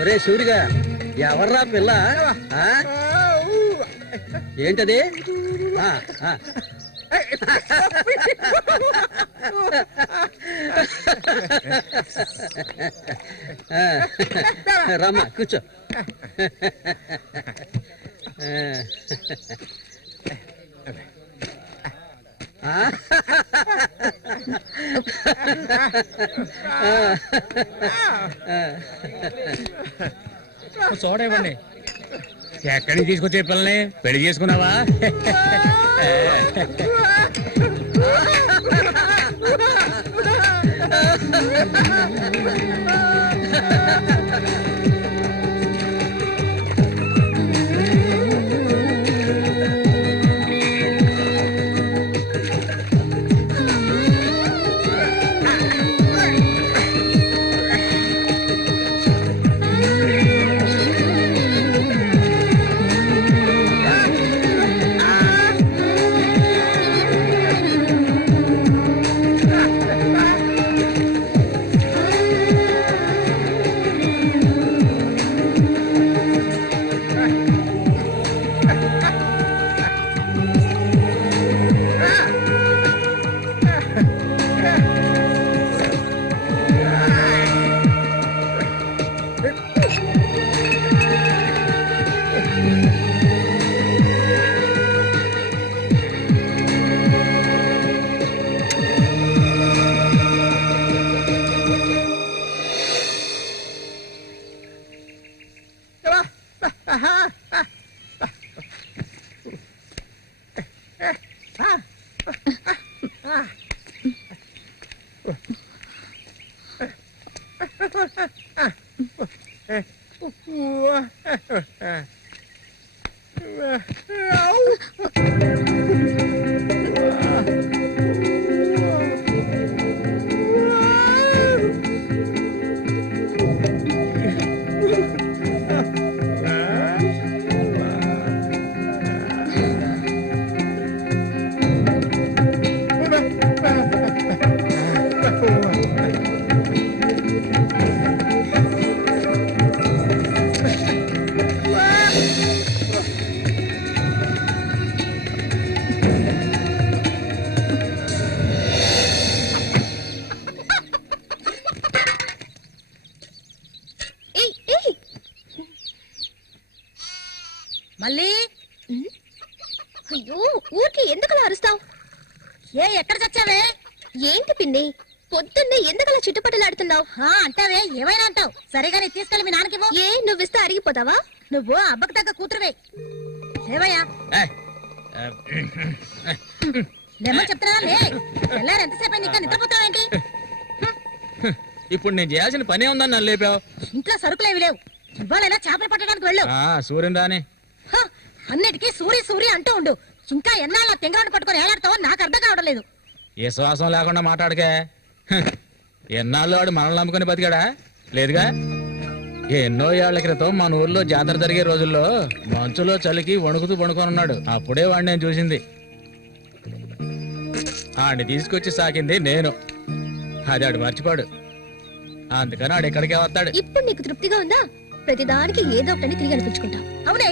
ఒరే సూరిగా, ఎవర్రా పిల్ల? ఏంటది? రమ్మా కూర్చో. చూడవండి, ఎక్కడికి తీసుకొచ్చే పిల్లని పెళ్లి చేసుకున్నావా? మళ్ళీ అయ్యో, ఊరికి ఎందుకలా అరుస్తావు? ఎక్కడ చచ్చావే? ఏంటి పిన్ని, పొద్దున్నే ఎందుకలా చుట్టుపట్టలాడుతున్నావు? అంటావే, ఏమైనా అంటావు. సరిగానే తీసుకెళ్ళి మీ నాన్నకివ్వు. ఏ, నువ్విస్తే అరిగిపోతావా? నువ్వు అబ్బకు తగ్గ కూతురువే. ఏవయ్యా లేమని చెప్తున్నా. ఎల్లారు ఎంతసేపు నీకు నిద్రపోతావేంటి? ఇప్పుడు నేను చేయాల్సిన పనే ఉందని నన్ను లేపావు. ఇంట్లో సరుకులేవి లేవు. ఇవ్వాలైనా చేపలు పట్టడానికి వెళ్ళు. సూర్యుని రాని అన్నిటికీ సూరి సూరి అంటూ ఉండు. ఇంకా ఎన్నాళ్ళ తెంగరాన్ని పట్టుకొని ఏలాడతావో నాకు అర్థం కావడం లేదు. ఏ శ్వాసం లేకుండా మాట్లాడకే. ఎన్నాళ్ళు వాడు మనల్ని నమ్ముకుని బతికాడా? లేదుగా. ఎన్నో ఏళ్ల క్రితం మన ఊర్లో జాతర జరిగే రోజుల్లో మంచులో చలికి వణుకుతూ పడుకొని ఉన్నాడు. అప్పుడే వాడిని నేను చూసింది. ఆడిని తీసుకొచ్చి సాకింది నేను. అది ఆడు మర్చిపోడు. అందుకని ఆడు ఎక్కడికే వస్తాడు. ఇప్పుడు నీకు తృప్తిగా ఉందా? ప్రతిదానికి ఏదో ఒకటి తిరిగి అనిపించుకుంటావు. అవునే,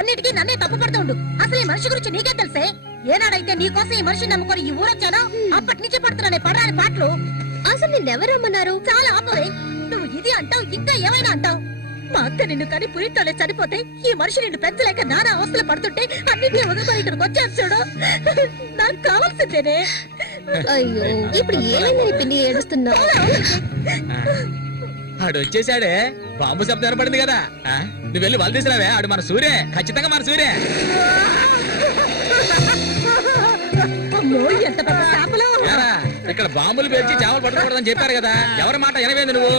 అన్నిటికీ నన్నే తప్పు పడుతూ ఉండు. అసలు ఈ మనిషి గురించి నీకే తెలిసే. ఏనాడైతే నీకోసం ఈ మనిషిని నమ్ముకొని ఈ ఊరొచ్చానో అప్పటి నుంచి పడుతున్నానే పడరాని పాటలు. అసలు నిన్నెవరు రమ్మన్నారు? చాలా ఆపవే. నువ్వు ఇది అంటావు, ఇంకా ఏమైనా అంటావు. మా అక్క నిన్ను కానీ పురిట్లోనే చనిపోతే ఈ మనిషి నిన్ను పెంచలేక నానా అవస్థలు పడుతుంటే అన్నింటినీ వదిలిపోయి ఇక్కడికి వచ్చాను చూడు. నాకు కావాల్సిందేనే. అయ్యో, ఇప్పుడు ఏమైందని పిన్ని ఏడుస్తున్నావు? ఆడు వచ్చేసాడే. బాంబు శబ్దం వినపడింది కదా. నువ్వు వెళ్ళి వాళ్ళు తీసుకురావే. ఆడు మన సూర్య, ఖచ్చితంగా మన సూర్య. ఎంత పెద్ద చేపలు. ఇక్కడ బాంబులు పేర్చి చేపలు పట్టుకోకూడదని చెప్పారు కదా. ఎవరి మాట వినవేంది నువ్వు?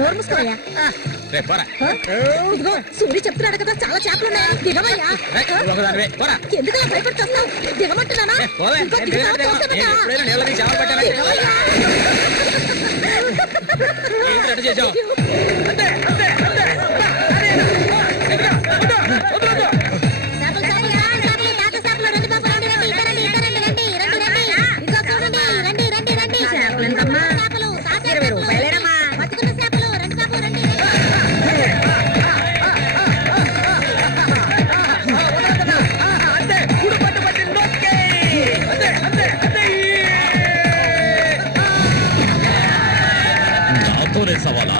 నోరు మూసుకోవయ్యా. రేపు పోరా. ఇదిగో సూర్య చెప్తున్నాడు కదా చాలా చేపలు ఉన్నాయా, దిగవయ్యా. ఒకదానివే పోరా. ఎందుకలా భయపడి వస్తావు? దిగమంటున్నానా? పోవే. ఇంకో నేను దిగుతావా? దిగను. తోసేదన్నా? నేను ఎప్పుడైనా నీళ్ళకి చేపలు పట్టానా? దిగవయ్యా. ఏంటి అటు చేసావు? చేపలు చాలయ్యా, చేపలు, తాత చేపలు, రండి బాబు, రండి, రండి, ఇక రండి, ఇక రండి, రండి, రండి, రండి. ఇదిగో చూడండి, రండి, రండి, రండి. చేపలు, తాత చేపలు, బతుకున్న చేపలు, రండి బాబు, రండి, రండి. నాతోనే సవాలా?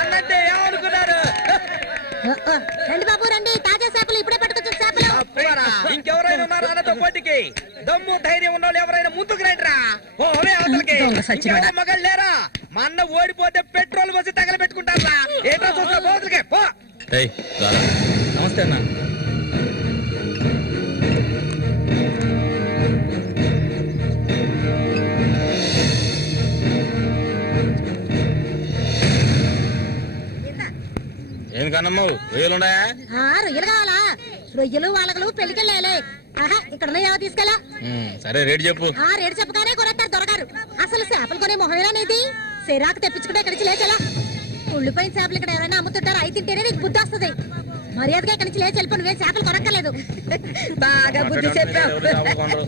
అన్నట్టే ఏమనుకున్నారు? రండి బాబు, రండి, తాజా చేపలు, ఇప్పుడే పట్టుకొచ్చిన చేపలు. ఇంకెవరైనా ఉన్నారా అన్నతో పోటీకి? దమ్ము ధైర్యం ఉన్న వాళ్ళు ఎవరైనా ముందుకు రండిరా. ఓరే అవతలకి. ఇంకెవరో మగాళ్ళు లేరా? మా అన్న ఓడిపోతే పెట్రోల్ పోసి తగలబెట్టుకుంటారా? ఏంటో చూస్తా పోతులకే పో. నమస్తే అన్న. ఏం కన్నమ్మావు రొయ్యలున్నాయా? రొయ్యలు కావాలా? రొయ్యలు వాళ్ళగలు పెళ్లికెళ్ళాలి. ఆహా, ఇక్కడ ఉన్నాయా తీసుకెళ్ళా. సరే రేటు చెప్పు. రేటు చెప్పగానే కొనేస్తారు దొరగారు. అసలు చేపలు కొనే మొహమేనా నీది? సిరాకు తెప్పించుకుంటే ఇక్కడి నుంచి లేచలా. ఉళ్ళిపోయిన చేపలు ఇక్కడ ఎవరైనా అమ్ముతుంటారా? అయి తింటేనే నీకు బుద్ధి వస్తుంది. మర్యాదగా ఇక్కడి నుంచి లేచి వెళ్ళిపోయి నువ్వేం చేపలు కొనక్కర్లేదు. బాగా బుద్ధి చెప్పావు.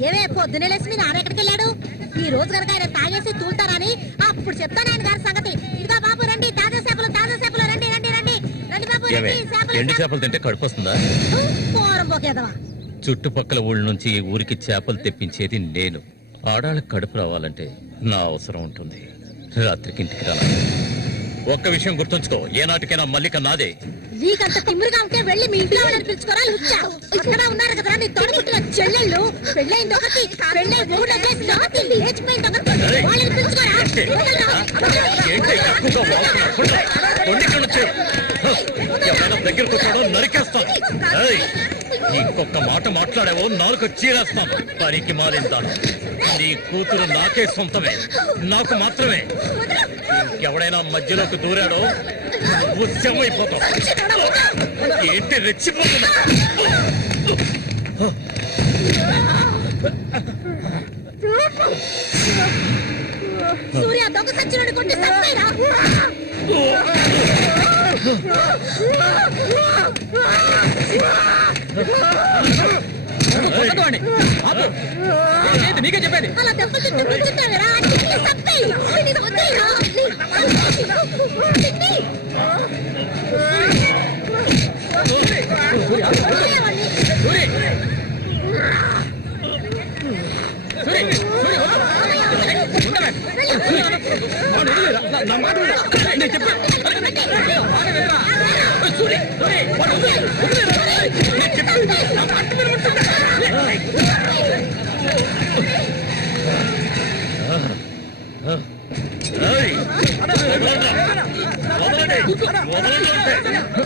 ఏమే పొద్దునే లేచి మీ నాన్న ఎక్కడికి వెళ్ళాడు? ఈ రోజు కనుక ఆయన తాగేసి తూలుతారని అప్పుడు చెప్తాను ఆయన గారి సంగతి. ఇదిగా బాబు రండి, తాజా చేపలు, తాజా చేపలు, రండి, రండి, రండి, రండి బాబు, రండి. ఎండు చేపలు తింటే కడుపు వస్తుందా? పోరం పోకేదవా. చుట్టుపక్కల ఊళ్ళ నుంచి ఈ ఊరికి చేపలు తెప్పించేది నేను. ఆడాళ్ళకి కడుపు రావాలంటే నా అవసరం ఉంటుంది. రాత్రికి ఇంటికి రా. ఒక్క విషయం గుర్తుంచుకో, ఏనాటికైనా మల్లిక నాదే. నీకంత తిమ్మిరిగా ఉంటే వెళ్ళి మీ ఇంట్లో వాళ్ళని పిలుచుకోరా. లుచ్చా అక్కడ ఉన్నారు కదా నీ తోడుపుట్టిన చెల్లెళ్ళు. పెళ్ళైంది ఒకటి, పెళ్ళై మూడు జాతి లేచిపోయింది ఒకటి. వాళ్ళని పిలుచుకోరా. ఏంటి ఎక్కువగా వాగుతున్నావు? కొండి ఇక్కడ నుంచి. ఎవరైనా దగ్గరకు వచ్చాడో నరికేస్తాను. ఏయ్, ఇంకొక మాట మాట్లాడావో నాలుగు చీరేస్తాను. పనికి మారిందాను. నీ కూతురు నాకే సొంతమే, నాకు మాత్రమే. ఎవడైనా మధ్యలోకి దూరాడో ఉద్యమైపోతావు. ఏంటి రెచ్చిపోతున్నా? సూర్య దొంగ సచ్చినోడి కొట్టి చంపేరా. నీకే చెప్పేది. అలా దెబ్బలు తింటే కూర్చుంటావేరా. చంపేయి. వద్దేరా.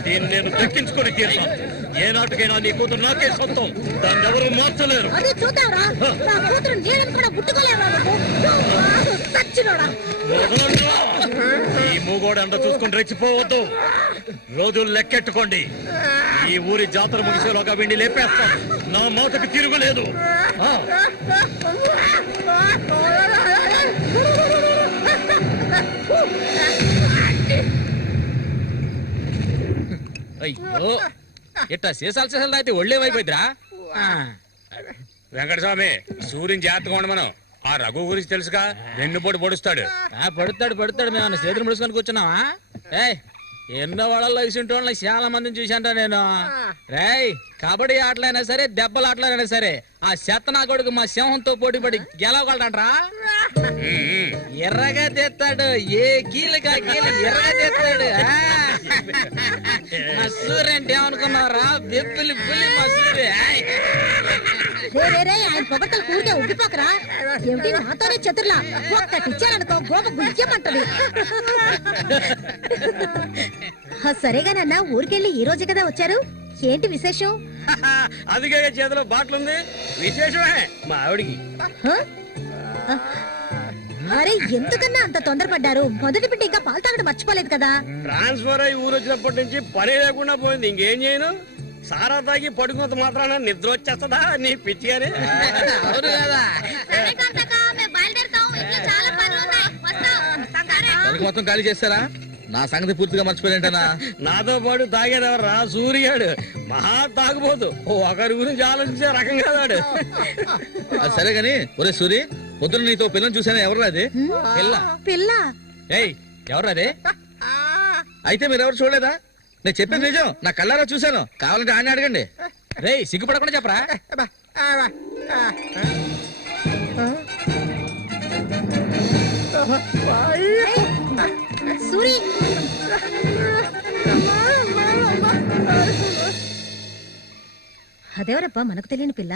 దీన్ని నేను దక్కించుకొని తీరుతాను. ఏ నాటికైనా నీ కూతురు నాకే సొంతం. దాన్ని ఎవరు మార్చలేరు. అదే చూద్దాంరా. నా కూతురు నీళ్ళని కూడా ముట్టుకోలేవా నువ్వు? సచ్చినోడా. ఈ మూగోడు అంట చూసుకుని రెచ్చిపోవద్దు. రోజులు లెక్కెట్టుకోండి. ఈ ఊరి జాతర ముగిసేలోగా వీడిని లేపేస్తాను. నా మాటకు తిరుగులేదు. అయ్యో, ఇట్టా సీసాలు అయితే ఒళ్ళేమైపోయిద్దిరా. వెంకటస్వామి, సూర్యుని జాగ్రత్తగా ఉండమను. ఆ రఘు గురించి తెలుసుగా, వెన్నుపోటు పొడుస్తాడు. పడుతాడు మేము చేతులు ముడుచుకొని కూర్చున్నావా? ఏయ్, ఎన్నో వాళ్ళల్లో ఇసుంటోళ్ళని చాలా మందిని చూశాంటా నేను. రేయ్, కబడ్డీ ఆటలైనా సరే, దెబ్బల ఆటలైనా సరే, ఆ చెత్తనా కొడుకు మా సింహంతో పోటీపడి గెలవగలడంట్రా. ఎర్రగా తెస్తాడు, ఏ కీలుగా కీలు ఎర్రగా తెస్తాడు. మా సూర్య అంటే ఏమనుకున్నారా? బెబ్బిలి పులి మా సూర్య. ఆయన పొగట్టలు కూడితే ఉబ్బిపోకరా. ఏమిటి నాతోనే చతుర్లా? ఒక్కటి ఇచ్చారనుకో గోప గుయ్యమంటది. సరేగానన్నా, ఊరికెళ్ళి ఈ రోజు కదా వచ్చారు. ఏంటి విశేషం? అదిగే చేతిలో బాటలు ఉంది. విశేషమే మా ఆవిడికి. అరే ఎందుకన్నా అంత తొందరపడ్డారు? మొదటి బిడ్డ ఇంకా పాలు తాగడం మర్చిపోలేదు కదా. ట్రాన్స్ఫర్ అయ్యి ఊరు వచ్చినప్పటి నుంచి పని లేకుండా పోయింది. ఇంకేం చేయను? సారా తాగి పడుకున్నంత మాత్రాన నిద్ర వచ్చేస్తుందా నీ పిచ్చి గాని? అవును కదా. మొత్తం ఖాళీ చేస్తారా? నా సంగతి పూర్తిగా మర్చిపోయినట్టేనా? నాతో పాటు తాగేదెవర్రా? సూర్యాడు మహా తాగుపోతు. ఒకరి గురించి ఆలోచించే రకం కాదాడు. అది సరే గాని, ఒరే సూరి, పొద్దున్న నీతో పిల్లని చూసాను. ఎవరు అది? పిల్ల. పిల్ల? ఏయ్, ఎవరు అది? అయితే మీరు ఎవరు చూడలేదా? నేను చెప్పేది నిజం, నా కళ్ళారా చూశాను. కావాలంటే ఆయన అడగండి. రేయ్, సిగ్గుపడకుండా చెప్పరా? సూరి, అదెవరబ్బా మనకు తెలియని పిల్ల?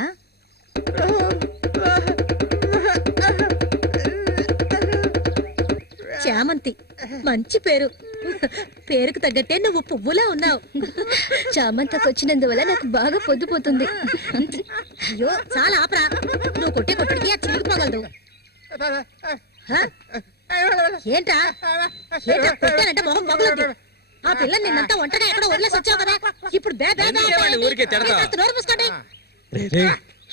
చామంతి. మంచి పేరు. పేరుకు తగ్గట్టే నువ్వు పువ్వులా ఉన్నావు. చామంతకు వచ్చినందువల్ల నాకు బాగా పొద్దుపోతుంది. అయ్యో చాలా ఆపరా. నువ్వు కొట్టే కొట్టుడికి ఆ చిరిగిపోగలదు. ఏంటా ఏంటా కొట్టానంటే మొహం మొగలద్దు. ఆ పిల్లని నిన్నంతా ఒంటగా ఎక్కడో వదిలేసి వచ్చావు కదా. ఇప్పుడు ఊరికే తిడతావా? నోరు మూసుకోండి.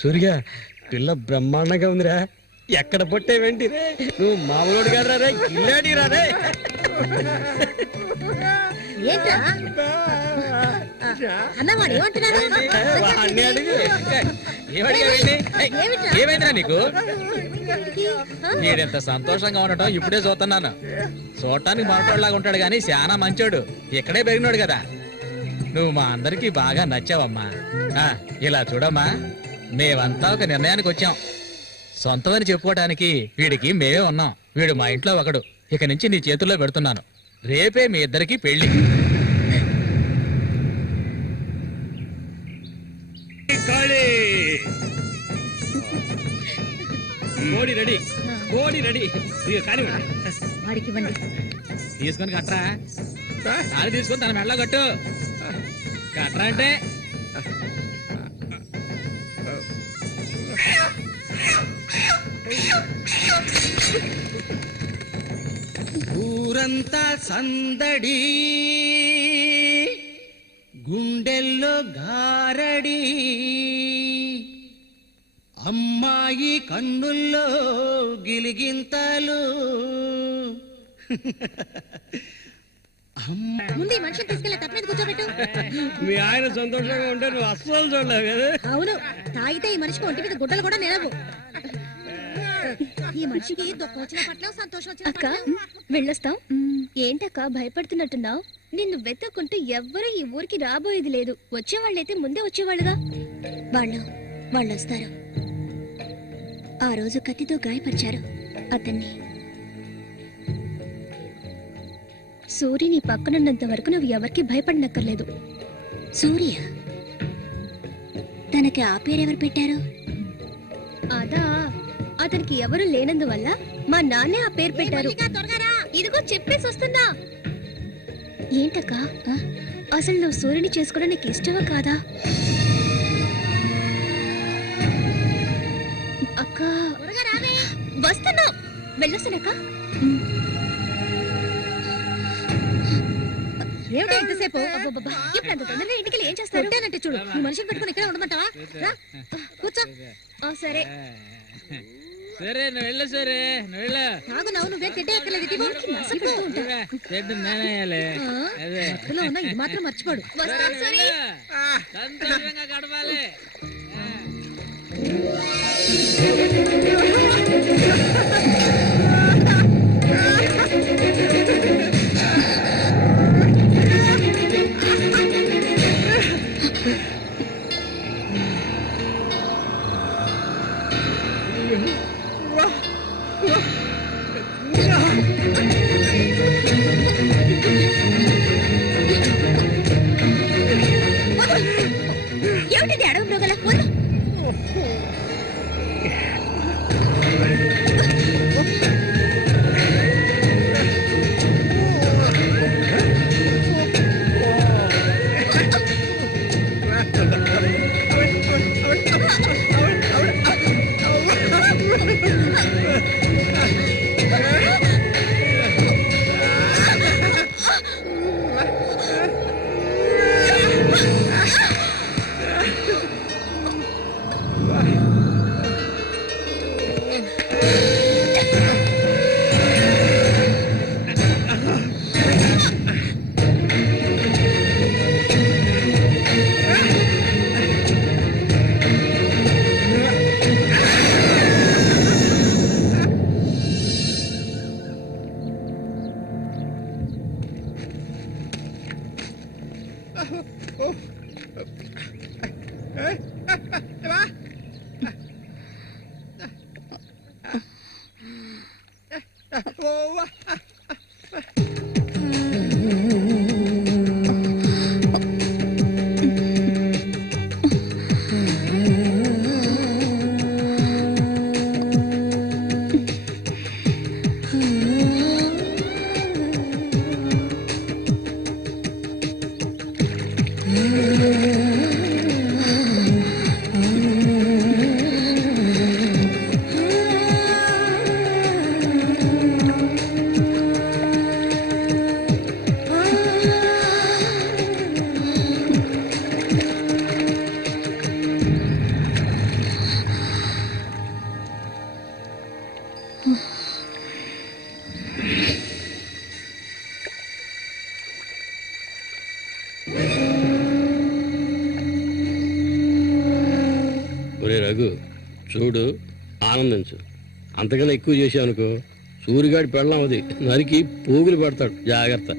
సూర్య, పిల్ల బ్రహ్మాండంగా ఉందిరా. ఎక్కడ పొట్టేవేంటి రే? నువ్వు మామూలు కాదురా రే, గిల్లాడి రా రే. ఏంట్రా అన్నవాడు ఏమంటున్నాడు? వాడిని అడుగు. ఏమైందిరా నీకు? మీరెంత సంతోషంగా ఉండటం ఇప్పుడే చూస్తున్నాను. చూడటానికి మాట్లాడలాగా ఉంటాడు గాని చాలా మంచోడు. ఇక్కడే పెరిగినాడు కదా. నువ్వు మా అందరికి బాగా నచ్చావమ్మా. ఇలా చూడమ్మా, మేమంతా ఒక నిర్ణయానికి వచ్చాం. సొంతమని చెప్పుకోవడానికి వీడికి మేమే ఉన్నాం. వీడు మా ఇంట్లో ఒకడు. ఇక నుంచి నీ చేతుల్లో పెడుతున్నాను. రేపే మీ ఇద్దరికి పెళ్లి. కోడి రెడీ, కోడి రెడీ. వాడికి ఇవ్వండి. తీసుకొని కట్టరా. అది తీసుకొని తన మెడలో కట్టు. కట్టరా అంటే ఊరంతా సందడి, గుండెల్లో గారడి, అమ్మాయి కన్నుల్లో గిలిగింతలు. ముందు ఈ మనిషిని తీసుకెళ్ళి తప్ప మీద కూర్చోబెట్టు. మీ ఆయన సంతోషంగా ఉంటే నువ్వు అస్సలు చూడలేవు కదా. అవును, తాగితే ఈ మనిషికి ఒంటి మీద గుడ్డలు కూడా నిలవు. ఈ మనిషికి దుఃఖం వచ్చిన పట్ల సంతోషం వచ్చిన అక్క వెళ్ళొస్తాం. ఏంటక్క భయపడుతున్నట్టున్నావు? నిన్ను వెతుక్కుంటూ ఎవ్వరూ ఈ ఊరికి రాబోయేది లేదు. వచ్చేవాళ్ళైతే ముందే వచ్చేవాళ్ళుగా. వాళ్ళు వస్తారు. ఆ రోజు కత్తితో గాయపరిచారు అతన్ని. సూర్య నీ పక్కనున్నంత వరకు నువ్వు ఎవరికి భయపడనక్కర్లేదు. సూర్య? తనకి ఆ పేరెవరు పెట్టారు? అదా, అతనికి ఎవరు లేనందువల్ల మా నాన్నే ఆ పేరు పెట్టారు. ఇదిగో చెప్పేసి వస్తున్నా. ఏంటక్క, అసలు నువ్వు సూర్యుని చేసుకోవడం నీకు ఇష్టమా కాదా? అక్క వస్తున్నా, వెళ్ళొస్తానక్క. ఏమిటో ఇంతసేపు? ఇప్పుడు అంత తొందరగా ఇంటికి ఏం చేస్తారు? అంటే చూడు, ఈ మనిషిని పెట్టుకుని ఇక్కడే ఉండమంటావా? కూర్చో. సరే సరే, నువ్వు వెళ్ళు. సరే, నువ్వు వెళ్ళు. తాగు నవ్వు, నువ్వే తిట్టే ఎక్కలేదు. ఇది మాత్రం మర్చిపోడు. సంతోషంగా గడపాలి. ఏమిటి అడవి మృగల? వద్దు. ఒరే రఘు చూడు, ఆనందించు. అంతకన్నా ఎక్కువ చేసావు అనుకో సూరిగాడి పెళ్ళం అది నరికి పోగులు పెడతాడు. జాగ్రత్త.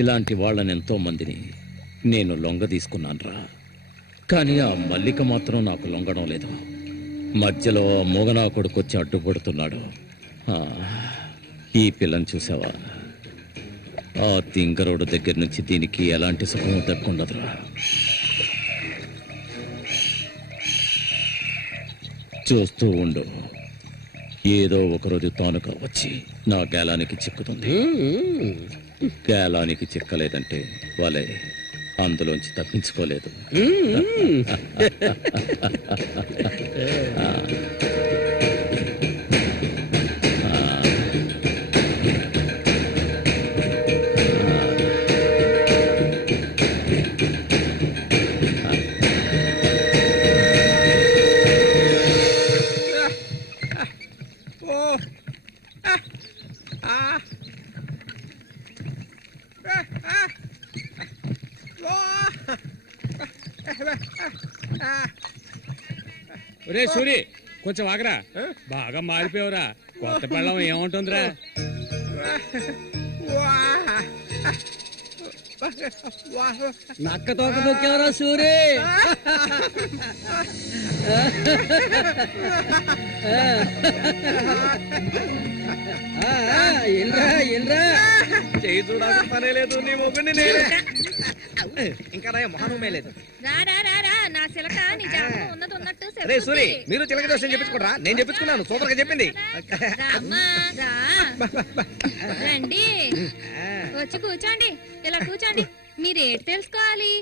ఇలాంటి వాళ్ళని ఎంతో మందిని నేను లొంగ తీసుకున్నానురా. కానీ ఆ మల్లిక మాత్రం నాకు లొంగడం లేదు. మధ్యలో మూగనా కొడుకు వచ్చి అడ్డుపడుతున్నాడు. ఈ పిల్లని చూసావా? ఆ తింగరోడు దగ్గర నుంచి దీనికి ఎలాంటి సుఖం దక్కుండదురా. చూస్తూ ఉండు, ఏదో ఒకరోజు తానుగా వచ్చి నా గేలానికి చిక్కుతుంది. గేలానికి చిక్కలేదంటే వాళ్ళే అందులోంచి తప్పించుకోలేదు. ఒరే సూరి, కొంచెం ఆగరా. బాగా మారిపోయావురా. కొత్త పెళ్ళం ఏముంటుందిరా? నక్క తోక తొక్కేవరా సూరి. చేయి చూడాల్సిన పనే లేదు, నీ మొగ్గుని నేనే. ఇంకా నా మొహనమే లేదు. అరే సూరి, మీరు చిలక దోషం చెప్పించుకోరా? నేను చెప్పించుకున్నాను, సూపర్ గా చెప్పింది. రండి, వచ్చి కూర్చోండి. ఇలా కూర్చోండి. మీరేటి తెలుసుకోవాలి?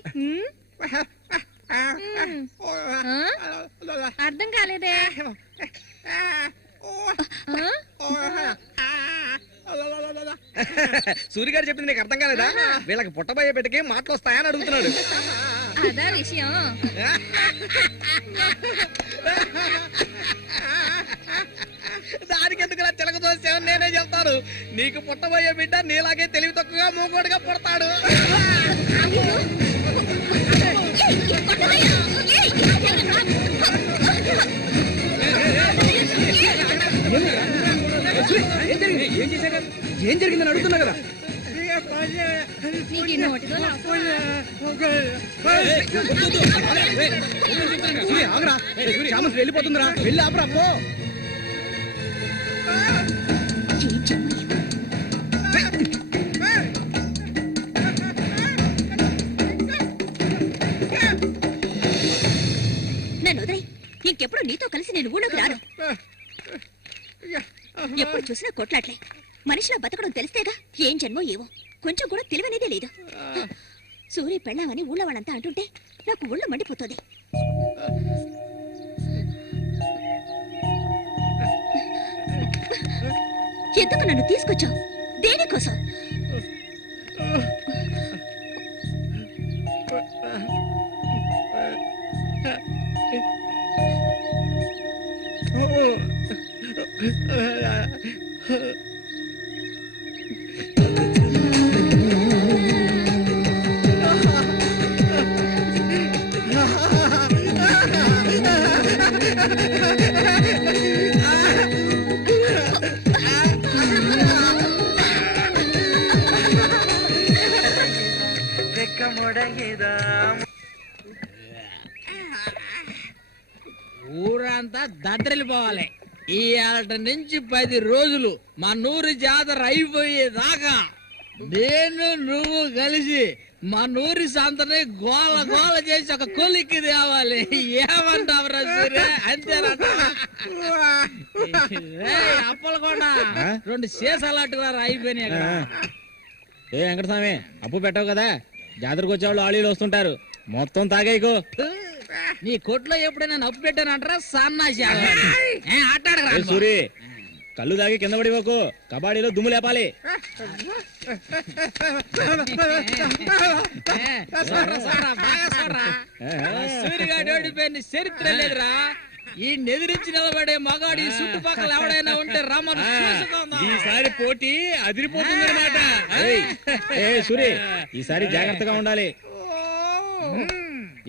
అర్థం కాలేదే? సూర్య గారు చెప్పింది నీకు అర్థం కాలేదా? వీళ్ళకి పుట్టబోయే బిడ్డకి మాటలు వస్తాయని అడుగుతున్నాడు. అదా విషయం. దానికి ఎందుకు చిలక దోషం నేనే చెప్తాను. నీకు పుట్టబోయే బిడ్డ నీలాగే తెలివి తక్కువగా మూగోడుగా పుడతాడు. ఏం జరిగిందని అడుగుతున్నా కదా. నీకు ఈ నోటితో వెళ్ళిపోతుందిరా, వెళ్ళి ఆపరా పో. నన్ను వదిలే. ఇంకెప్పుడు నీతో కలిసి నేను ఊళ్ళోకి రాను. ఎప్పుడు చూసినా కొట్లాట్లే. మనిషిలో బతకడం తెలిస్తేగా. ఏం జన్మో ఏవో, కొంచెం కూడా తెలివనేదే లేదు. సూర్య పెళ్ళామని ఊళ్ళో వాళ్ళంతా అంటుంటే నాకు ఒళ్ళు మండిపోతుంది. ఎందుకు నన్ను తీసుకొచ్చావు? దేనికోసం? ఊరంతా దద్దరిల్లిపోవాలి. ఇవాళ నుంచి 10 రోజులు మా నూరు జాతర అయిపోయేదాకా నేను నువ్వు కలిసి మా నూరి సంతని గోల గోల చేసి ఒక కొలిక్కి తేవాలి. ఏమంటావురా సూర్య? అంతేనంట. అప్పలు కూడా 2 సీసాలట్టుగా అయిపోయినాయి అక్కడ. ఏ వెంకటస్వామి అప్పు పెట్టావు కదా, జాతరకు వచ్చేవాళ్ళు ఆళీలు వస్తుంటారు, మొత్తం తాగేయకు. నీ కొట్లో ఎప్పుడైనా నప్పు పెట్టానంటారా సన్నాసి? ఆటాడరా సూరి, కళ్ళు తాగి కింద పడిపోకు, కబాడీలో దుమ్ము లేపాలి. సూర్యగాడు ఓడిపోయిన చరిత్ర లేదురా. ఈ నెదిరించి నిలబడే మగాడు ఈ చుట్టుపక్కల ఎవడైనా ఉంటే రమ్మను. ఈసారి పోటీ అదిరిపోతుంది అనమాట. సూరి, ఈసారి జాగ్రత్తగా ఉండాలి.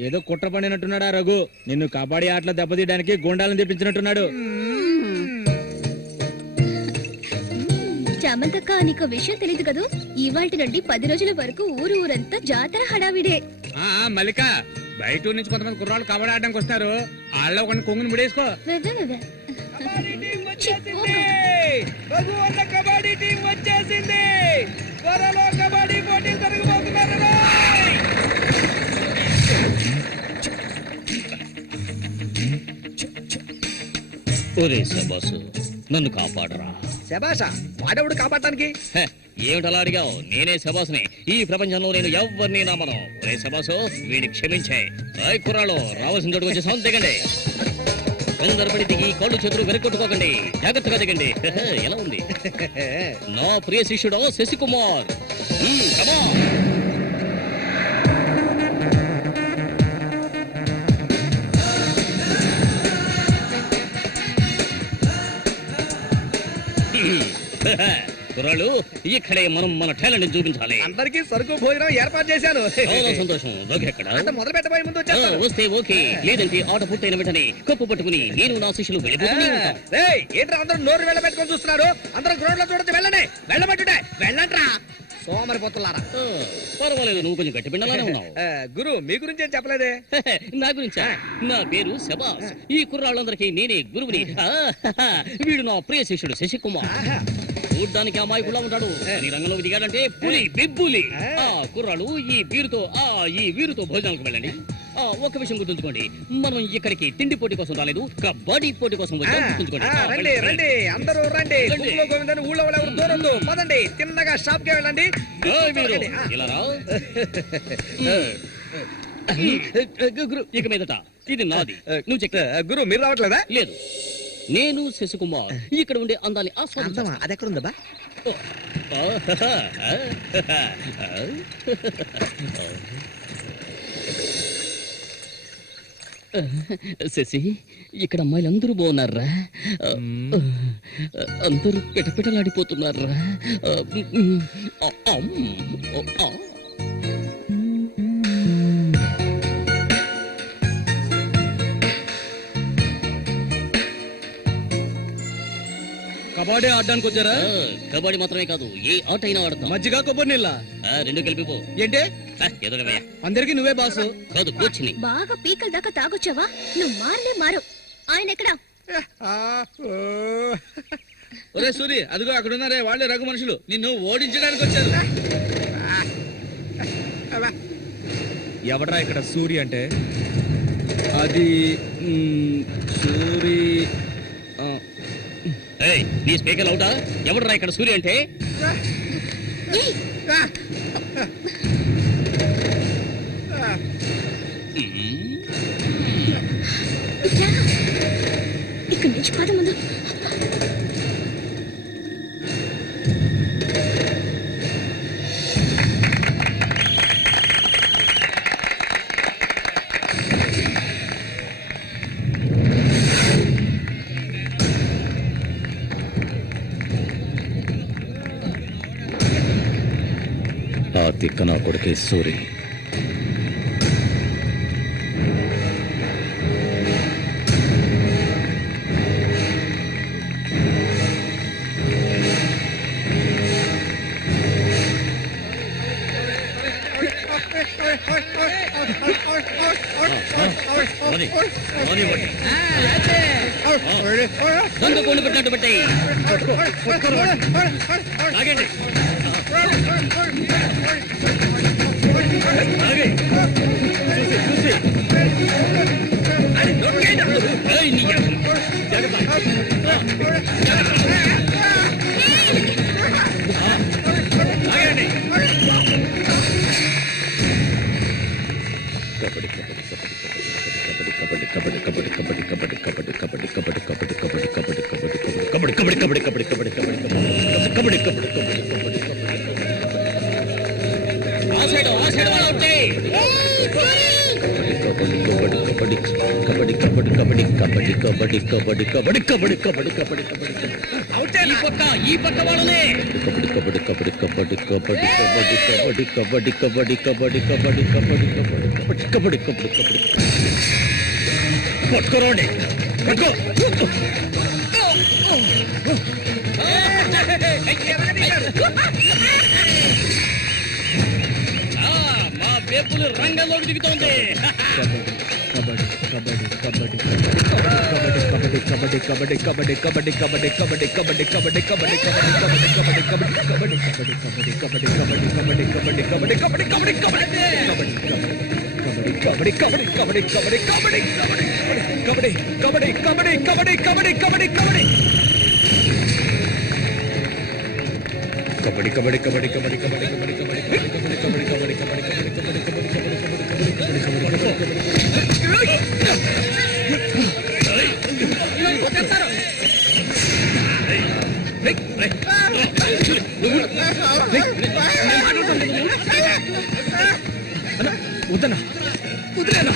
ఏదో కుట్ర పడినట్టున్నాడా రఘు, నిన్ను కబడ్డీ ఆటలో దెబ్బతీయడానికి గుండాలను తెప్పించినట్టున్నాడు. చామంతక్క, నీకు విషయం తెలీదు కదూ, ఇవాల్టి నుండి 10 రోజుల వరకు ఊరంతా జాతర హడావిడే. మల్లిక, బయట ఊరు నుంచి కొంతమంది కుర్రాళ్ళు కబడ్డీ ఆడడానికి వస్తారు, వాళ్ళ ఒక కొంగుని ముడేసుకో. కబడ్డీ టీం వచ్చేసింది. త్వరలో కబడ్డీ పోటీలు జరగబోతున్నారు. ఒరే శబాసు, నన్ను కాపాడరా. శబాషా, వాడెవడు కాపాడటానికి? ఏమిటలా అడిగావు? నేనే శబాసుని. ఈ ప్రపంచంలో నేను ఎవరిని నమ్మను. ఒరే శబాసు, వీడిని క్షమించే. కుర్రాళ్ళు రావాల్సిన చోటుకు వచ్చి సౌండ్ దిగండి. అందరపడి దిగి కాళ్ళు చేతులు వెనక్కొట్టుకోకండి, జాగ్రత్తగా దిగండి. ఎలా ఉంది నా ప్రియ శిష్యుడు శశికుమార్? కమా కుర్రాళ్ళు, ఇక్కడే మనం మన టాలెంట్ చూపించాలి. అందరికీ సరుకు భోజనం ఏర్పాటు చేశాను. చాలా సంతోషం. ఎక్కడ మొదలు పెట్టబోయే ముందు వస్తే ఓకే, లేదంటే ఆట పూర్తయిన వెంటనే కప్పు పట్టుకుని నేను నా శిష్యులు వెళ్ళిపోతూనే ఉంటాం. ఏంట్రా అందరూ నోరు వెళ్ళబెట్టుకొని చూస్తున్నారు? అందరూ గ్రౌండ్ లో చూడొచ్చు, వెళ్ళండి. వెళ్ళబెట్టుడే, వెళ్ళంట్రా సోమరిపోతున్నారా. పర్వాలేదు, నువ్వు కొంచెం గట్టి పిండలానే ఉన్నావు. గురు, మీ గురించి ఏం చెప్పలేదే? నా గురించా? నా పేరు శబాస్. ఈ కుర్రాళ్ళందరికీ నేనే గురువుని. వీడు నా ప్రియ శిష్యుడు శశికుమార్. చూడ్డానికి అమాయకులా ఉంటాడు, ఈ రంగంలో దిగాడంటే పులి, బిబ్బులి. కుర్రాళ్ళు, ఈ వీరుతో భోజనాలకు వెళ్ళండి. ఒక్క విషయం గుర్తుంచుకోండి, మనం ఇక్కడికి తిండి పోటీ కోసం రాలేదు, కబడ్డీ పోటీ కోసం వచ్చాం. రండి రండి, అందరూ రండి. గోవిందని ఊళ్ళో వాళ్ళు ఎవరు దూరొద్దు. పదండి, తిన్నగా షాప్ కి వెళ్ళండి. ఇలా రా. ఇక మీదట ఇది నాది. నువ్వు చెక్. గురు, మీరు రావట్లేదా? లేదు, నేను శశికుమార్ ఇక్కడ ఉండే అందాన్ని ఆస్వాదించా. అది ఎక్కడ ఉందా? శశి, ఇక్కడ అమ్మాయిలు అందరూ బాగున్నారా? అందరూ పిటపిటలాడిపోతున్నారా? కబడ్డీ ఆడడానికి వచ్చారా? కబడ్డీ మాత్రమే కాదు, ఏ ఆట అయినా ఆడతాం. మజ్జిగ కొబ్బరి నీళ్ళ రెండు కలిపిపో. ఏంటి? ఎదురవయ్యా. అందరికి నువ్వే బాసు కాదు, కూర్చుని. బాగా పీకల దాకా తాగొచ్చావా? నువ్వు మారు. ఆయన ఎక్కడా? ఒరే సూరి, అదిగో అక్కడ ఉన్నారే, వాళ్ళే రఘు మనుషులు, నిన్ను ఓడించడానికి వచ్చారు. ఎవడ్రా ఇక్కడ సూరి అంటే? అది సూరి. నీ స్పీకర్ అవుతా? ఎవడరా ఇక్కడ సూర్య అంటే? ఇక్కడి నుంచి పద ముందు. ఆ తిక్క నా కొడుకే సూరి. పోనీ, పోనివ్వండి. దొంగ కోళ్ళు పెట్టినట్టు పెట్టాయి. ఆగండి. ఆగి. చూసి. ఏయ్, నీ జాగ్రత్త. ఆగండి. ఈ పక్క వాళ్ళనే పట్టుకోరండి. పట్టుకో. మా వేపులు రంగంలోకి దిగుతోంది. వద్దన్నా వదిలేనా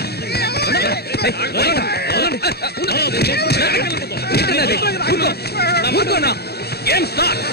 ఊరుకోనా ఏం స్టార్ట్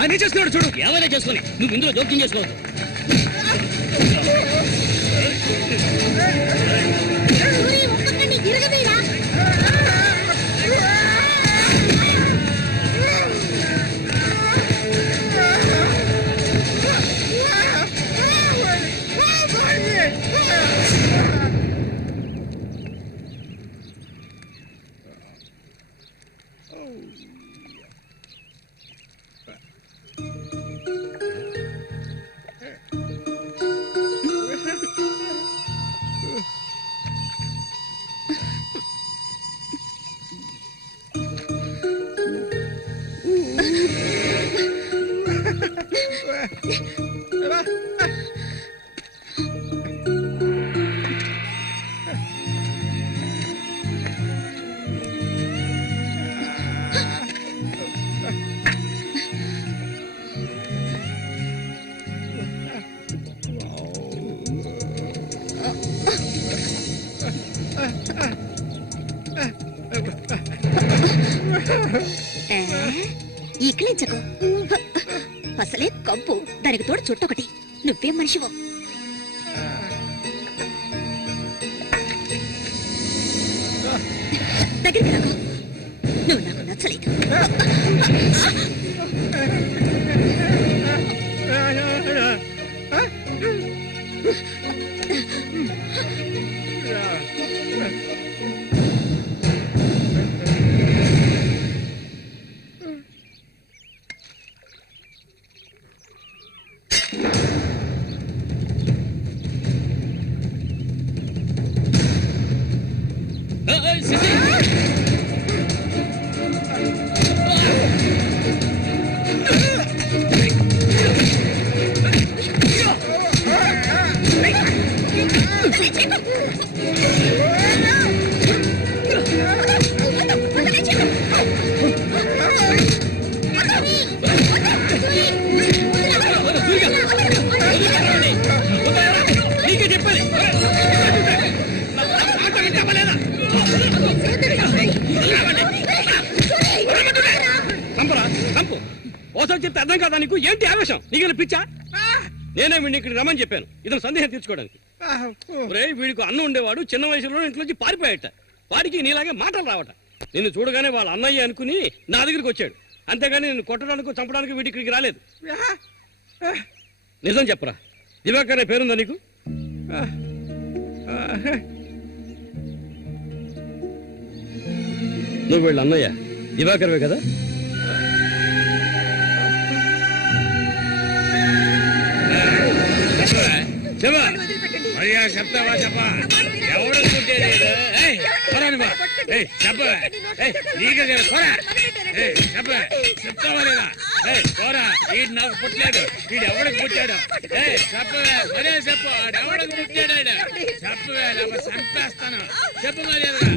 ఆయన చేస్తున్నాడు చూడు. ఏమైనా చేసుకొని నువ్వు ఇందులో జోక్యం చేసుకోవద్దు. ఈకిలించకు. అసలే కంపు, దానికి తోడు చుట్టొకటి. నువ్వేం మనిషివో. దగ్గరికి రాకు. నువ్వు నాకు నచ్చలేదు. నీకే చెప్పాలి. చంపరా చంపు. ఓసారి చెప్తే అర్థం కాదా నీకు? ఏంటి ఆవేశం? నీకేనా పిచ్చా? నేనే వీడిని ఇక్కడికి రమ్మని చెప్పాను ఇతను సందేహం తీర్చుకోవడానికి. వీడికి అన్న ఉండేవాడు, చిన్న వయసులో ఇంట్లోంచి పారిపోయాట. వాడికి నీలాగే మాటలు రావట. నిన్ను చూడగానే వాళ్ళ అన్నయ్య అనుకుని నా దగ్గరికి వచ్చాడు. అంతేగాని నిన్ను కొట్టడానికి చంపడానికి వీడి ఇక్కడికి రాలేదు. నిజం చెప్పరా, దివాకర్ అనే పేరుందా నీకు? నువ్వు వీళ్ళ అన్నయ్య దివాకర్వే కదా? చెప్పా మర్యాద చెప్తావా? చెప్పా ఎవరు చెప్తావా లేదా? పోరా, వీడు నాకు పుట్టలేదు, వీడు ఎవడికి పుట్టాడు? చెప్పవే మర్యాద చెప్పు, ఎవడికి పుట్టాడు? చెప్పవే చంపేస్తాను. చెప్పు మర్యాదగా.